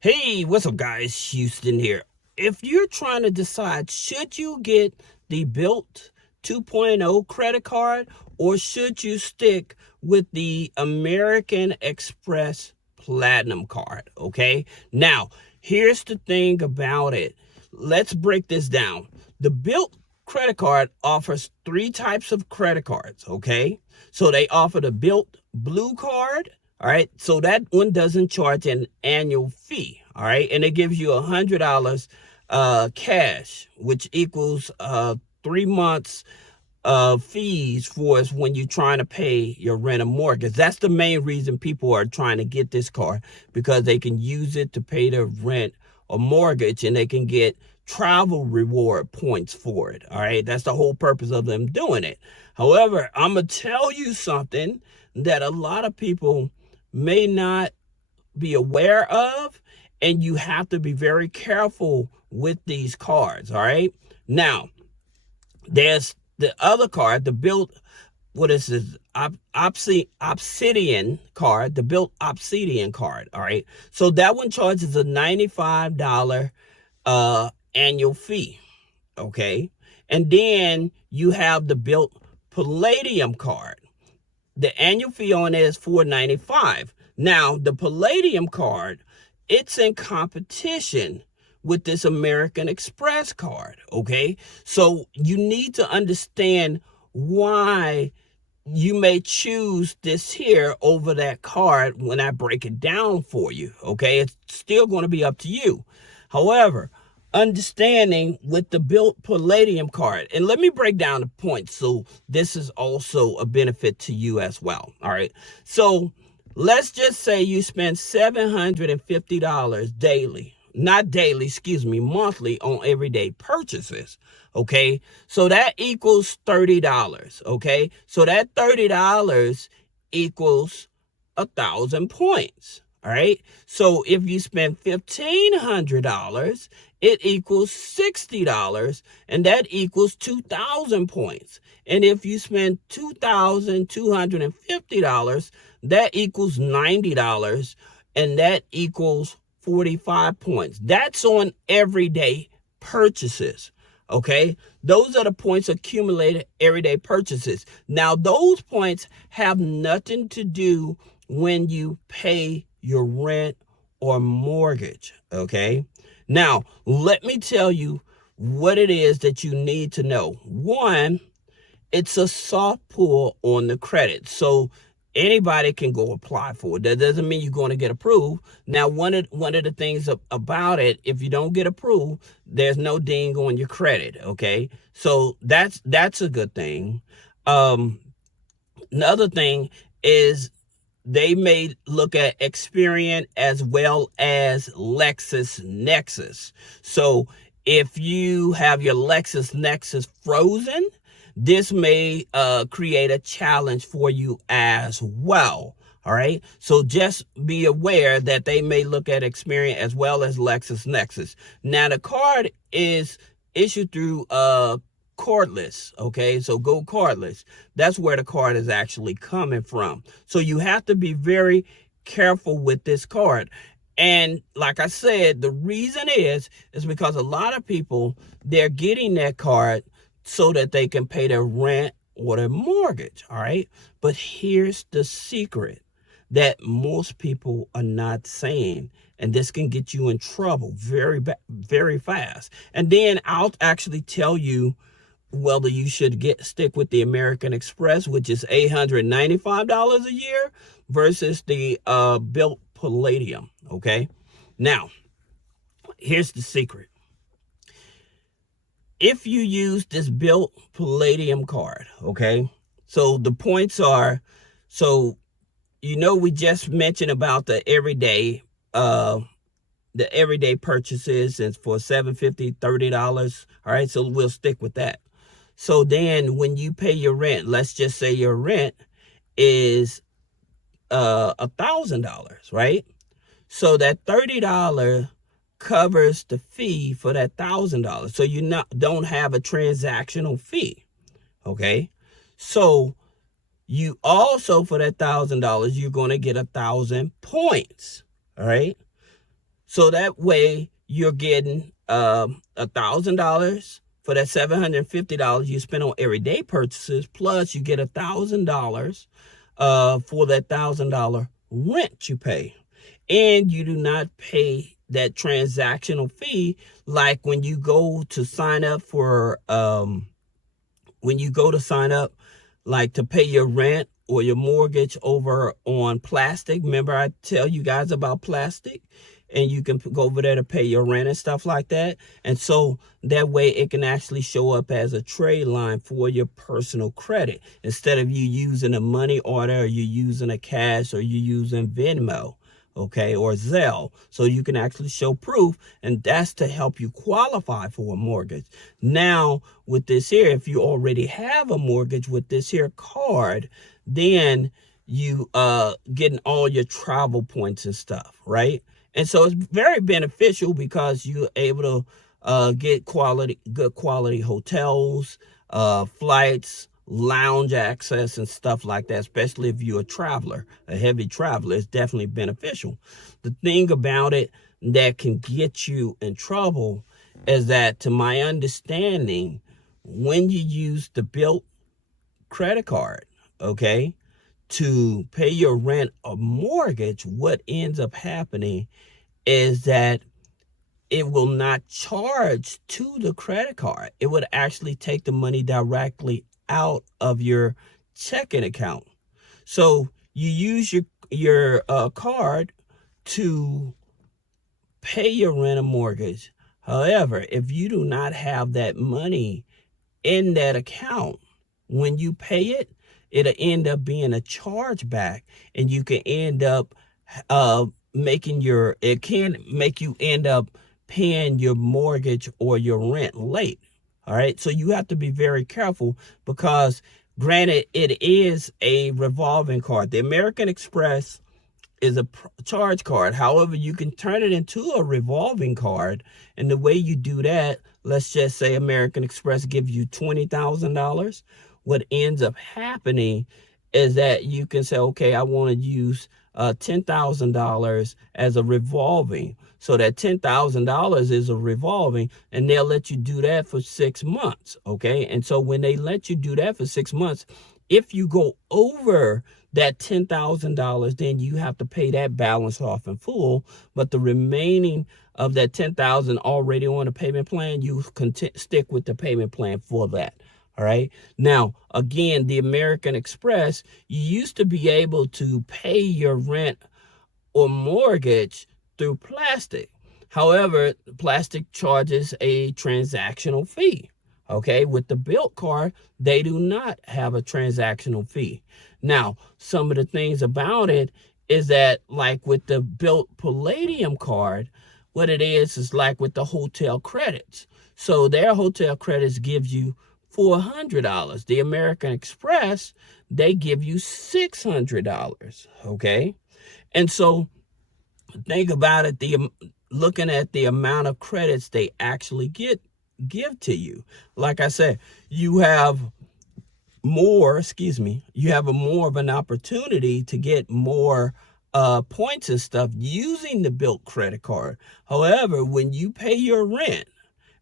Hey, what's up, guys? Houston here. If you're trying to decide, should you get the BILT 2.0 credit card or should you stick with the American Express Platinum card? Okay. Now, here's the thing about it. Let's break this down. The BILT credit card offers three types of credit cards. Okay. So they offer the BILT Blue card. All right, so that one doesn't charge an annual fee. All right, and it gives you $100 cash, which equals 3 months of fees for us when you're trying to pay your rent or mortgage. That's the main reason people are trying to get this card, because they can use it to pay their rent or mortgage, and they can get travel reward points for it. All right, that's the whole purpose of them doing it. However, I'm gonna tell you something that a lot of people may not be aware of, and you have to be very careful with these cards. All right, now there's the other card, the Bilt, what is this, Obsidian card, the Bilt Obsidian card. All right, so that one charges a $95 annual fee. Okay, and then you have the Bilt Palladium card. The annual fee on it is $4.95. Now, the Palladium card, it's in competition with this American Express card, okay? So you need to understand why you may choose this here over that card when I break it down for you, okay? It's still going to be up to you. However, understanding with the Bilt Palladium card, and let me break down the points so this is also a benefit to you as well. All right, so let's just say you spend $750 daily, not daily, excuse me, monthly, on everyday purchases. Okay, so that equals $30. Okay, so that $30 equals 1,000 points. All right, so if you spend $1,500, it equals $60, and that equals 2,000 points. And if you spend $2,250, that equals $90, and that equals 45 points. That's on everyday purchases. Okay, those are the points accumulated everyday purchases. Now, those points have nothing to do when you pay your rent or mortgage. Okay, now let me tell you what it is that you need to know. One, it's a soft pull on the credit, so anybody can go apply for it. That doesn't mean you're going to get approved. Now, one of the things about it, if you don't get approved, there's no ding on your credit. Okay, so that's a good thing. Another thing is they may look at Experian as well as LexisNexis. So if you have your LexisNexis frozen, this may create a challenge for you as well. All right, so just be aware that they may look at Experian as well as LexisNexis. Now, the card is issued through cordless. Okay, so go cordless. That's where the card is actually coming from. So you have to be very careful with this card. And like I said, the reason is because a lot of people, they're getting that card so that they can pay their rent or their mortgage. All right, but here's the secret that most people are not saying, and this can get you in trouble very fast. And then I'll actually tell you whether you should stick with the American Express, which is $895 a year, versus the Bilt Palladium. Okay, now here's the secret. If you use this Bilt Palladium card, okay, so the points are, so we just mentioned about the everyday purchases, and for $750, $30. All right, so we'll stick with that. So then when you pay your rent, let's just say your rent is $1,000, right? So that $30 covers the fee for that $1,000. So you don't have a transactional fee. Okay, so you also, for that $1,000, you're going to get 1,000 points. All right, So that way you're getting $1,000 for that $750 you spend on everyday purchases, plus you get $1,000 for that $1,000 rent you pay. And you do not pay that transactional fee like when you go to sign up for like to pay your rent or your mortgage over on plastic. Remember I tell you guys about plastic? And you can go over there to pay your rent and stuff like that. And so that way it can actually show up as a trade line for your personal credit. Instead of you using a money order, or you using a cash, or you using Venmo, okay, or Zelle. So you can actually show proof, and that's to help you qualify for a mortgage. Now, with this here, if you already have a mortgage with this here card, then you getting all your travel points and stuff, right? And so it's very beneficial because you're able to get good quality hotels, flights, lounge access, and stuff like that, especially if you're a traveler, a heavy traveler. It's definitely beneficial. The thing about it that can get you in trouble is that, to my understanding, when you use the Bilt credit card, okay, to pay your rent or mortgage, what ends up happening is that it will not charge to the credit card. It would actually take the money directly out of your checking account. So you use your card to pay your rent or mortgage. However, if you do not have that money in that account, when you pay it, it'll end up being a chargeback, and you can end up it can make you end up paying your mortgage or your rent late. All right. So you have to be very careful because, granted, it is a revolving card. The American Express is a charge card. However, you can turn it into a revolving card. And the way you do that, let's just say American Express gives you $20,000. What ends up happening is that you can say, okay, I want to use $10,000 as a revolving. So that $10,000 is a revolving, and they'll let you do that for 6 months. Okay. And so when they let you do that for 6 months, if you go over that $10,000, then you have to pay that balance off in full. But the remaining of that $10,000 already on the payment plan, you stick with the payment plan for that. All right. Now, again, the American Express, you used to be able to pay your rent or mortgage through plastic. However, plastic charges a transactional fee. Okay. With the Bilt card, they do not have a transactional fee. Now, some of the things about it is that, like with the Bilt Palladium card, what it is like with the hotel credits. So their hotel credits give you $400. The American Express, they give you $600. Okay. And so think about it, looking at the amount of credits they actually give to you. Like I said, you have more of an opportunity to get more points and stuff using the Bilt credit card. However, when you pay your rent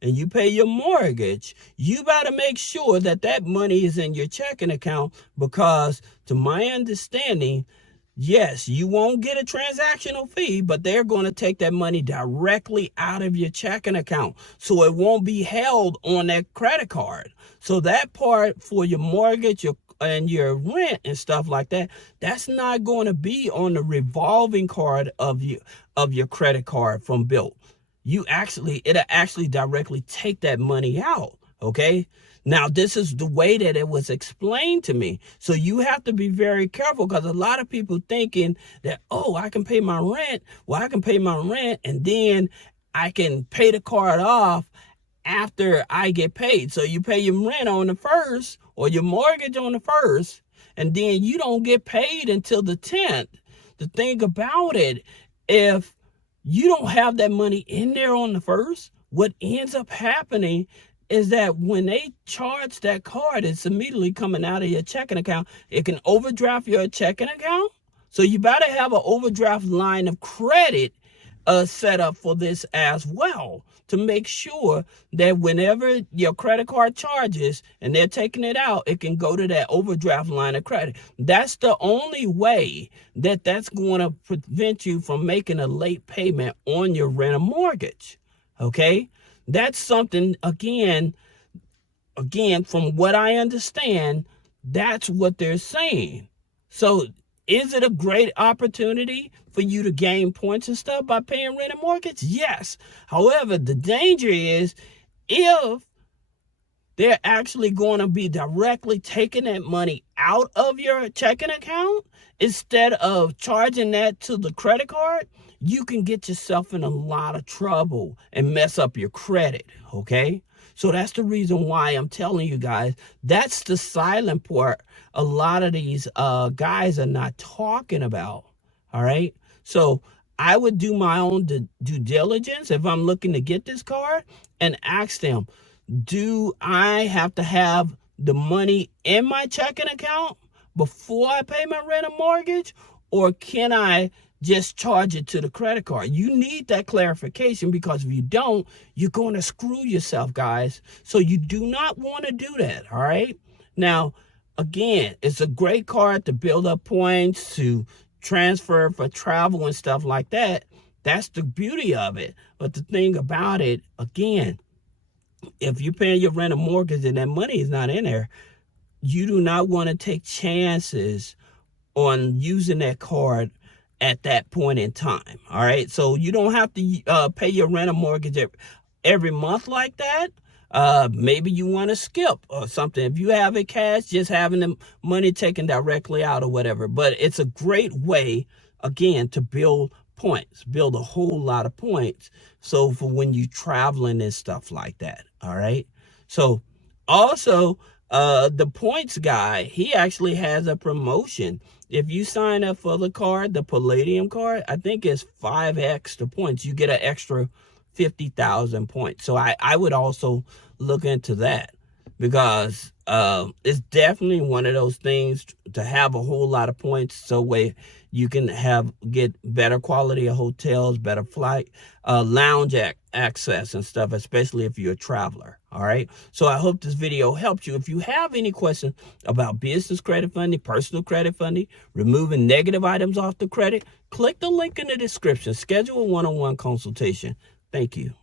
and you pay your mortgage, you better make sure that that money is in your checking account, because to my understanding, yes, you won't get a transactional fee, but they're going to take that money directly out of your checking account. So it won't be held on that credit card. So that part for your mortgage, and your rent and stuff like that, that's not going to be on the revolving card of your credit card from Bilt. It'll actually directly take that money out. Okay. Now, this is the way that it was explained to me. So you have to be very careful, because a lot of people thinking that, oh, I can pay my rent. Well, I can pay my rent and then I can pay the card off after I get paid. So you pay your rent on the 1st or your mortgage on the 1st, and then you don't get paid until the 10th. The thing about it, if you don't have that money in there on the 1st, what ends up happening is that when they charge that card, it's immediately coming out of your checking account. It can overdraft your checking account. So you better have an overdraft line of credit set up for this as well, to make sure that whenever your credit card charges and they're taking it out, it can go to that overdraft line of credit. That's the only way that that's going to prevent you from making a late payment on your rent or mortgage. Okay? That's something, again, from what I understand, that's what they're saying. So is it a great opportunity for you to gain points and stuff by paying rent and mortgage? Yes. However, the danger is if they're actually going to be directly taking that money out of your checking account instead of charging that to the credit card, you can get yourself in a lot of trouble and mess up your credit, okay? So that's the reason why I'm telling you guys, that's the silent part a lot of these guys are not talking about, all right? So I would do my own due diligence if I'm looking to get this card and ask them, do I have to have the money in my checking account before I pay my rent or mortgage? Or can I just charge it to the credit card? You need that clarification, because if you don't, you're going to screw yourself, guys. So you do not want to do that, all right? Now, again, it's a great card to build up points, to transfer for travel and stuff like that. That's the beauty of it. But the thing about it, again, if you're paying your rent or mortgage and that money is not in there, you do not want to take chances on using that card at that point in time. All right. So you don't have to pay your rent or mortgage every month like that. Maybe you want to skip or something. If you have it cash, just having the money taken directly out or whatever. But it's a great way, again, to build points, build a whole lot of points. So for when you're traveling and stuff like that. All right. So also, the points guy, he actually has a promotion. If you sign up for the card, the Palladium card, I think it's 5x the points. You get an extra 50,000 points. So I would also look into that, because it's definitely one of those things to have a whole lot of points, so way you can get better quality of hotels, better flight, lounge access and stuff, especially if you're a traveler. All right. So I hope this video helped you. If you have any questions about business credit funding, personal credit funding, removing negative items off the credit, click the link in the description. Schedule a one-on-one consultation. Thank you.